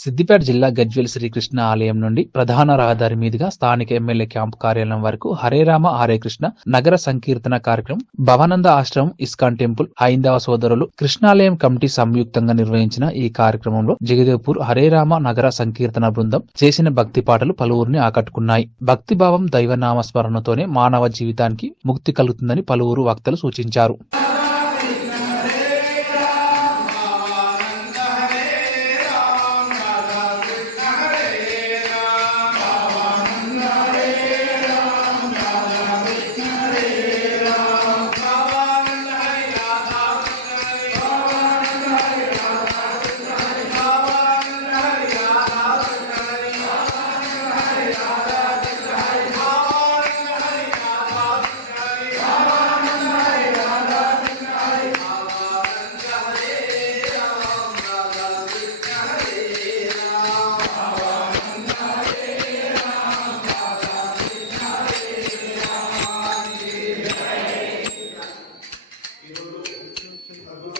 సిద్దిపేట జిల్లా గజ్వేల్ శ్రీకృష్ణ ఆలయం నుండి ప్రధాన రహదారి మీదుగా స్థానిక ఎమ్మెల్యే క్యాంపు కార్యాలయం వరకు హరేరామ హరే కృష్ణ నగర సంకీర్తన కార్యక్రమం భవానంద ఆశ్రమం ఇస్కాన్ టెంపుల్ హైందవ సోదరులు కృష్ణాలయం కమిటీ సంయుక్తంగా నిర్వహించిన ఈ కార్యక్రమంలో జగదేవ్పూర్ హరేరామ నగర సంకీర్తన బృందం చేసిన భక్తి పాటలు పలువురిని ఆకట్టుకున్నాయి. భక్తిభావం దైవనామస్మరణతోనే మానవ జీవితానికి ముక్తి కలుగుతుందని పలువురు వక్తలు సూచించారు. Tá as